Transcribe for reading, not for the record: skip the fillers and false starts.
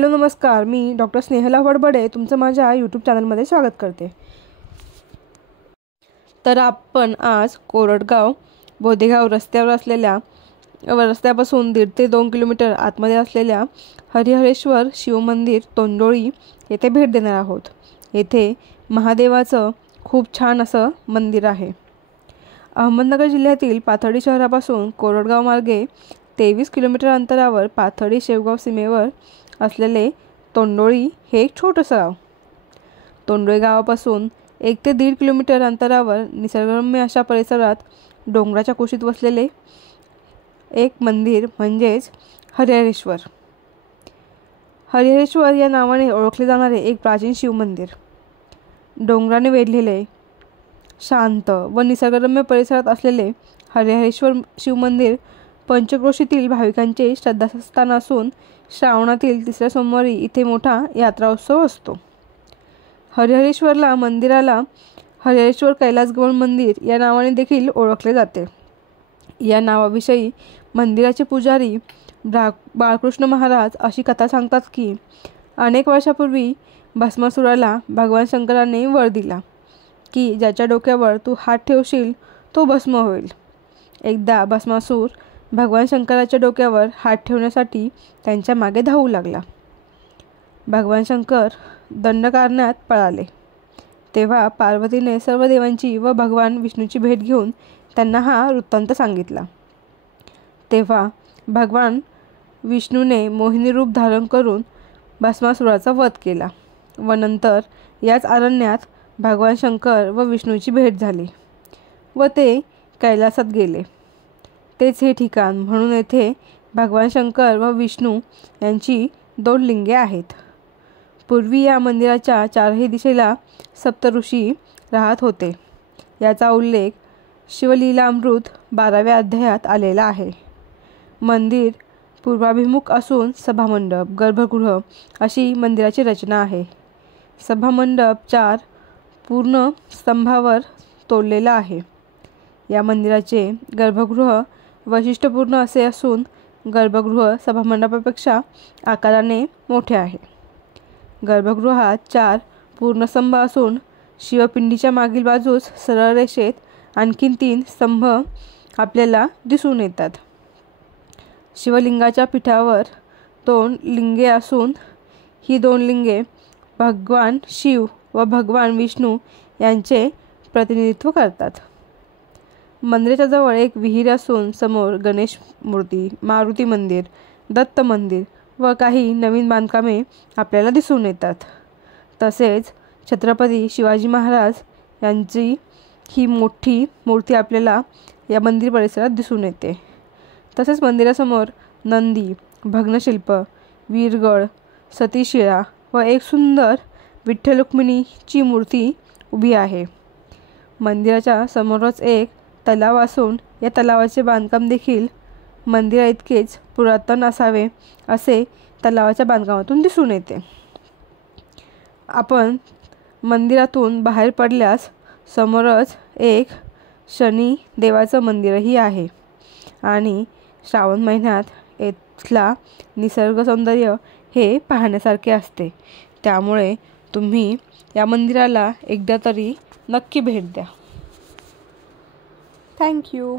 Hello नमस्कार, मी doctor Snehala वडबडे तुमचं माझ्या यूट्यूब चॅनलमध्ये स्वागत करते। तर आपण आज कोरडगाव बोदेगाव रस्त्यावर असलेल्या रस्त्यापासून 1.5 ते 2 किलोमीटर आतमध्ये असलेल्या हरिहरेश्वर शिवमंदिर तोंडोळी येथे भेट देणार आहोत। येथे महादेवाचं खूप छान असं मंदिर आहे। अहमदनगर जिल्ह्यातील पाथर्डी शहरापासून कोरडगाव मार्गे 23 किलोमीटर अंतरावर पाथर्डी शेवगाव सीमेवर असलेले तोंडोळी हे एक छोटंसं गाव। तोंडोळी गावापासून 1 ते 1.5 किलोमीटर अंतरावर निसर्गरम्य अशा परिसरात डोंगराच्या कुशीत वसलेले एक मंदिर म्हणजेच हरिहरेश्वर। हरिहरेश्वर या नावाने ओळखले जाणारे एक प्राचीन शिवमंदिर, डोंगराने वेढलेले शांत व निसर्गरम्य परिसरात असलेले हरिहरेश्वर शिवमंदिर पंचक्रोशीतील भाविकांचे श्रद्धास्थान असून श्रावणातील 3ऱ्या सोमवारी इथे मोठा यात्रा उत्सव असतो। हरिहरेश्वरला मंदिराला हरिहरेश्वर कैलासगमन मंदिर या नावाने देखील ओळखले जाते। या नावाविषयी मंदिराचे पुजारी बाळकृष्ण महाराज अशी कथा सांगतात की अनेक वर्षापूर्वी भस्मासुराला भगवान शंकराने वर दिला की ज्याच्या डोक्यावर तू हात ठेवशील तो भस्म होईल। एकदा भस्मासूर भगवान शंकराच्या डोक्यावर हात ठेवण्यासाठी त्यांच्या मागे धावू लागला। भगवान शंकर दंडकारण्यात पळाले तेव्हा पार्वतीने सर्व देवांची व भगवान विष्णूची भेट घेऊन त्यांना हा वृत्तांत सांगितला। तेव्हा भगवान विष्णूने मोहिनी रूप धारण करून भस्मासुराचा वध केला व नंतर याच अरण्यात भगवान शंकर व विष्णूची भेट झाली व ते कैलासात गेले। तेच हे ठिकाण म्हणून येथे भगवान शंकर व विष्णू यांची 2 लिंगे आहेत। पूर्वी या मंदिराच्या 4ही दिशेला सप्तऋषी राहत होते। याचा उल्लेख शिवलीलामृत 12व्या अध्यायात आलेला आहे। मंदिर पूर्वाभिमुख असून सभामंडप, गर्भगृह अशी मंदिराची रचना आहे। सभामंडप 4 पूर्ण स्तंभावर तोडलेला आहे। या मंदिराचे गर्भगृह वैशिष्ट्यपूर्ण असे असून गर्भगृह सभामंडपापेक्षा आकाराने मोठे आहे। गर्भगृहात 4 पूर्णस्तंभ असून शिवपिंडीच्या मागील बाजूस सरळ रेषेत आणखीन 3 स्तंभ आपल्याला दिसून येतात। शिवलिंगाच्या पीठावर 2 लिंगे असून ही 2 लिंगे भगवान शिव व भगवान विष्णू यांचे प्रतिनिधित्व करतात। मंदिराच्या जवळ एक विहीर असून समोर गणेश मूर्ती, मारुती मंदिर, दत्त मंदिर व काही नवीन बांधकामे आपल्याला दिसून येतात। तसेच छत्रपती शिवाजी महाराज यांची ही मोठी मूर्ती आपल्याला या मंदिर परिसरात दिसून येते। तसेच मंदिरासमोर नंदी, भग्नशिल्प, वीरगळ, सतीशिळा व एक सुंदर विठ्ठल रुक्मिणीची मूर्ती उभी आहे। मंदिराच्या समोरच एक तलाव असून या तलावाचे बांधकाम देखील मंदिराइतकेच पुरातन असावे असे तलावाच्या बांधकामातून दिसून येते। आपण मंदिरातून बाहेर पडल्यास समोरच एक शनी देवाचं मंदिरही आहे आणि श्रावण महिन्यात इथला निसर्ग सौंदर्य हे पाहण्यासारखे असते। त्यामुळे तुम्ही या मंदिराला एकदा तरी नक्की भेट द्या। Thank you.